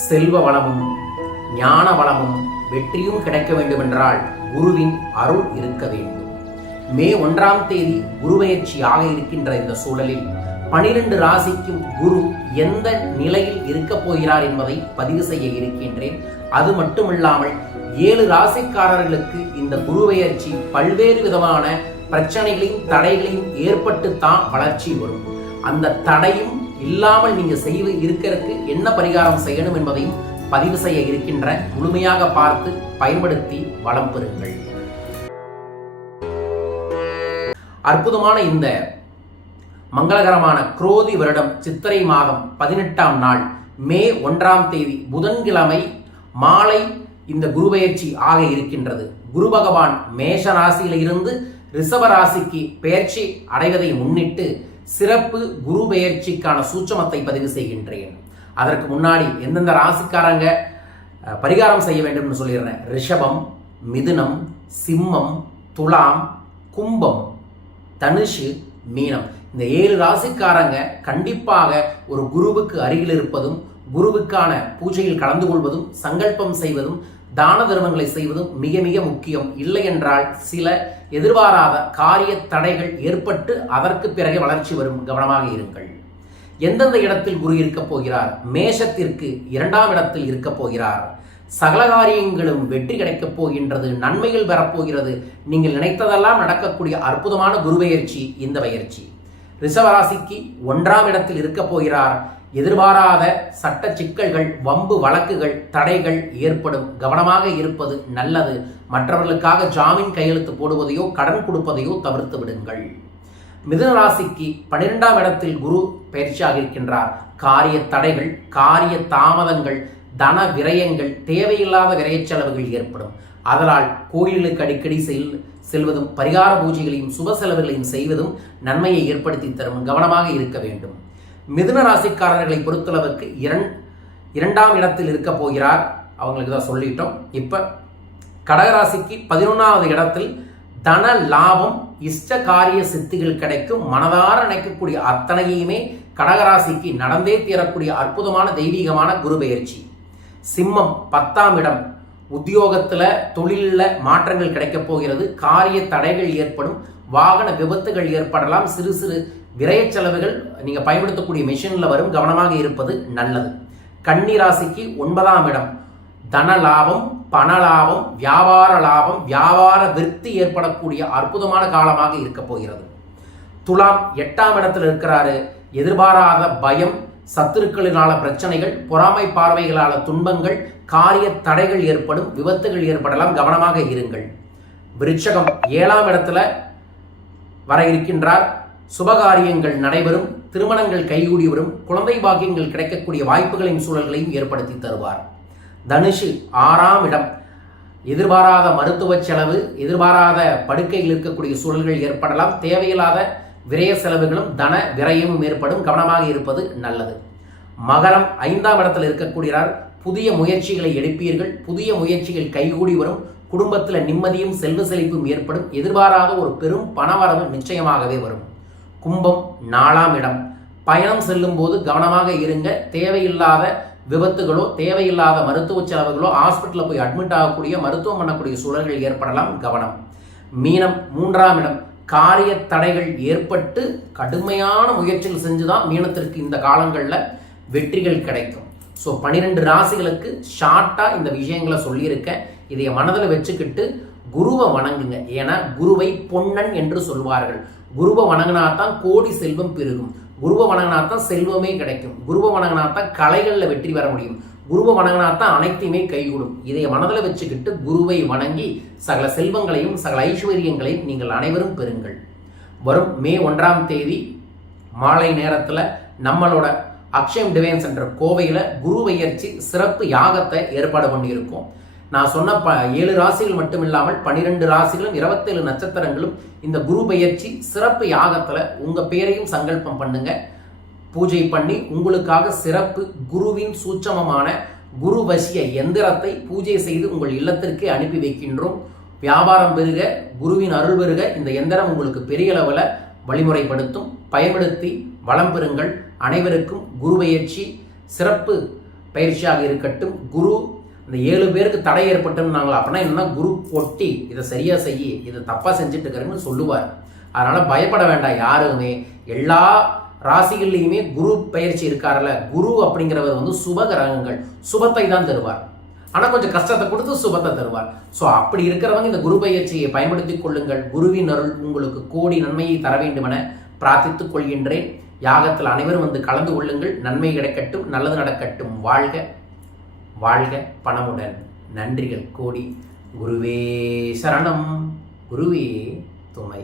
செல்வ வளமும் ஞான வளமும் வெற்றியும் கிடைக்க வேண்டுமென்றால் குருவின் அருள் இருக்க வேண்டும். மே ஒன்றாம் தேதி குருபெயர்ச்சியாக இருக்கின்ற இந்த சூழலில் பனிரெண்டு ராசிக்கும் குரு எந்த நிலையில் இருக்கப் போகிறார் என்பதை பதிவு செய்ய இருக்கின்றேன். அது மட்டுமில்லாமல் ஏழு ராசிக்காரர்களுக்கு இந்த குருபெயர்ச்சி பல்வேறு விதமான பிரச்சனைகளையும் தடைகளையும் ஏற்பட்டு தான் வளர்ச்சி வரும். அந்த தடையும் இல்லாமல் நீங்க செய்து இருக்கிறதுக்கு என்ன பரிகாரம் செய்யணும் என்பதையும் பதிவு செய்ய இருக்கின்ற முழுமையாக பார்த்து பயன்படுத்தி வளம் பெறுங்கள். அற்புதமான இந்த மங்களகரமான குரோதி வருடம் சித்திரை மாதம் பதினெட்டாம் நாள் மே ஒன்றாம் தேதி புதன்கிழமை மாலை இந்த குருபெயர்ச்சி ஆக இருக்கின்றது. குரு பகவான் மேஷ ராசியிலிருந்து ரிஷப ராசிக்கு பெயர்ச்சி அடைவதை முன்னிட்டு சிறப்பு குரு பெயர்ச்சிக்கான சூட்சமத்தை பதிவு செய்கின்றேன். அதற்கு முன்னாடி எந்தெந்த ராசிக்காரங்க பரிகாரம் செய்ய வேண்டும்னு சொல்லிடுறேன் ரிஷபம் மிதுனம் சிம்மம் துலாம் கும்பம் தனுஷு மீனம். இந்த ஏழு ராசிக்காரங்க கண்டிப்பாக ஒரு குருவுக்கு அருகில் இருப்பதும் குருவுக்கான பூஜையில் கலந்து கொள்வதும் சங்கல்பம் செய்வதும் தான தர்மங்களை செய்வதும் மிக மிக முக்கியம். இல்லை என்றால் சில எதிர்பாராத காரிய தடைகள் ஏற்பட்டு அதற்கு பிறகு வளர்ச்சி வரும். கவனமாக இருங்கள். எந்தெந்த இடத்தில் குரு இருக்கப் போகிறார்? மேஷத்திற்கு இரண்டாம் இடத்தில் இருக்கப் போகிறார். சகல காரியங்களும் வெற்றி கிடைக்கப் போகின்றது நன்மைகள் பெறப்போகிறது. நீங்கள் நினைத்ததெல்லாம் நடக்கக்கூடிய அற்புதமான குரு பயிற்சி இந்த பயிற்சி. ரிஷவராசிக்கு ஒன்றாம் இடத்தில் இருக்கப் போகிறார். எதிர்பாராத சட்ட சிக்கல்கள் வம்பு வழக்குகள் தடைகள் ஏற்படும். கவனமாக இருப்பது நல்லது. மற்றவர்களுக்காக ஜாமீன் கையெழுத்து போடுவதையோ கடன் கொடுப்பதையோ தவிர்த்து விடுங்கள். மிதுன ராசிக்கு பன்னிரெண்டாம் இடத்தில் குரு பயிற்சியாக இருக்கின்றார். காரிய தடைகள் காரிய தாமதங்கள் தன விரயங்கள் தேவையில்லாத விரயச் செலவுகள் ஏற்படும். அதனால் கோயிலுக்கு அடிக்கடி செல் செல்வதும் பரிகார பூஜைகளையும் சுப செலவுகளையும் செய்வதும் நன்மையை ஏற்படுத்தி தரும். கவனமாக இருக்க வேண்டும். மிதுன ராசிக்காரர்களை பொறுத்தளவுக்கு இரண் இரண்டாம் இடத்தில் இருக்க போகிறார். அவங்களுக்கு தான் சொல்லிட்டோம். இப்போ கடகராசிக்கு பதினொன்றாவது இடத்தில் தன லாபம் இஷ்ட காரிய சித்திகள் கிடைக்கும். மனதார நினைக்கக்கூடிய அத்தனையுமே கடகராசிக்கு நடந்தே தீரக்கூடிய அற்புதமான தெய்வீகமான குரு பெயர்ச்சி. சிம்மம் பத்தாம் இடம். உத்தியோகத்தில் தொழிலில் மாற்றங்கள் கிடைக்கப் போகிறது. காரிய தடைகள் ஏற்படும். வாகன விபத்துகள் ஏற்படலாம். சிறு சிறு விரயச் செலவுகள் நீங்கள் பயன்படுத்தக்கூடிய மிஷினில் வரும். கவனமாக இருப்பது நல்லது. கன்னி ராசிக்கு ஒன்பதாம் இடம். தன லாபம் பண லாபம் வியாபார லாபம் வியாபார விருத்தி ஏற்படக்கூடிய அற்புதமான காலமாக இருக்க போகிறது. துலாம் எட்டாம் இடத்தில் இருக்கிறாரு. எதிர்பாராத பயம் சத்துருக்களினால பிரச்சனைகள் பொறாமை பார்வைகளால துன்பங்கள் காரிய தடைகள் ஏற்படும் விபத்துகள் ஏற்படலாம். கவனமாக இருங்கள். விருட்சகம் ஏழாம் இடத்துல வர இருக்கின்றார். சுபகாரியங்கள் நடைபெறும் திருமணங்கள் கைகூடி வரும் குழந்தை பாக்கியங்கள் கிடைக்கக்கூடிய வாய்ப்புகளின் சூழல்களையும் ஏற்படுத்தி தருவார். தனுஷு ஆறாம் இடம். எதிர்பாராத மருத்துவ செலவு எதிர்பாராத படுக்கையில் இருக்கக்கூடிய சூழல்கள் ஏற்படலாம். தேவையில்லாத விரய செலவுகளும் தன விரயமும் ஏற்படும். கவனமாக இருப்பது நல்லது. மகரம் ஐந்தாம் இடத்தில் இருக்கக்கூடியார் புதிய முயற்சிகளை எடுப்பீர்கள். புதிய முயற்சிகள் கைகூடி வரும். குடும்பத்தில் நிம்மதியும் செல்வ செழிப்பும் ஏற்படும். எதிர்பாராத ஒரு பெரும் பணவரவு நிச்சயமாகவே வரும். கும்பம் நாலாம் இடம். பயணம் செல்லும் போது கவனமாக இருங்க. தேவையில்லாத விபத்துகளோ தேவையில்லாத மருத்துவ செலவுகளோ ஹாஸ்பிட்டலில் போய் அட்மிட் ஆகக்கூடிய மருத்துவம் பண்ணக்கூடிய சூழல்கள் ஏற்படலாம். கவனம். மீனம் மூன்றாம் இடம். காரிய தடைகள் ஏற்பட்டு கடுமையான முயற்சிகள் செஞ்சு தான் மீனத்திற்கு இந்த காலங்களில் வெற்றிகள் கிடைக்கும். ஸோ பன்னிரெண்டு ராசிகளுக்கு ஷார்ட்டாக இந்த விஷயங்களை சொல்லியிருக்கேன். இதை மனதில் வச்சுக்கிட்டு குருவை வணங்குங்க. ஏன்னா குருவை பொன்னன் என்று சொல்வார்கள். குருவை வணங்கினா தான் கோடி செல்வம் பெருகும். குருவை வணங்கினா தான் செல்வமே கிடைக்கும். குருவை வணங்கினாத்தான் கலைகளில் வெற்றி பெற முடியும். குருவை வணங்கினாத்தான் அனைத்தையுமே கைகூடும். இதை மனதில் வச்சுக்கிட்டு குருவை வணங்கி சகல செல்வங்களையும் சகல ஐஸ்வர்யங்களையும் நீங்கள் அனைவரும் பெறுங்கள். வரும் மே ஒன்றாம் தேதி மாலை நேரத்தில் நம்மளோட அக்ஷயம் டிவைன் சென்டர் கோவையில் குரு பெயர்ச்சி சிறப்பு யாகத்தை ஏற்பாடு பண்ணியிருக்கோம். நான் சொன்ன ப ஏழு ராசிகள் மட்டும் இல்லாமல் பன்னிரெண்டு ராசிகளும் இருபத்தேழு நட்சத்திரங்களும் இந்த குரு பெயர்ச்சி சிறப்பு யாகத்தில் உங்கள் பேரையும் சங்கல்பம் பண்ணுங்க. பூஜை பண்ணி உங்களுக்காக சிறப்பு குருவின் சூட்சமமான குரு வசிய எந்திரத்தை பூஜை செய்து உங்கள் இல்லத்திற்கு அனுப்பி வைக்கின்றோம். வியாபாரம் பெருக குருவின் அருள் பெருக இந்த எந்திரம் உங்களுக்கு பெரிய அளவில் வழிமுறைப்படுத்தும். பயன்படுத்தி வளம் பெறுங்கள். அனைவருக்கும் குரு பயிற்சி சிறப்பு பயிற்சியாக இருக்கட்டும். குரு இந்த ஏழு பேருக்கு தடை ஏற்பட்டுன்னாங்களா அப்படின்னா என்னன்னா குரு கொட்டி இதை சரியாக செய்யி இதை தப்பாக செஞ்சுட்டு இருக்கிறேன்னு சொல்லுவார். அதனால் பயப்பட வேண்டாம் யாருமே. எல்லா ராசிகள்லையுமே குரு பயிற்சி இருக்கார்ல குரு அப்படிங்கிறவர் வந்து சுப கிரகங்கள். சுபத்தை தான் தருவார். ஆனால் கொஞ்சம் கஷ்டத்தை கொடுத்து சுபத்தை தருவார். ஸோ அப்படி இருக்கிறவங்க இந்த குரு பயிற்சியை பயன்படுத்திக் கொள்ளுங்கள். குருவின் அருள் உங்களுக்கு கோடி நன்மையை தர வேண்டுமென பிரார்த்தித்துக் கொள்கின்றேன். யாகத்தில் அனைவரும் வந்து கலந்து கொள்ளுங்கள். நன்மை கிடைக்கட்டும் நல்லது நடக்கட்டும். வாழ்க வாழ்க பணமுடன். நன்றிகள் கோடி. குருவே சரணம். குருவே துணை.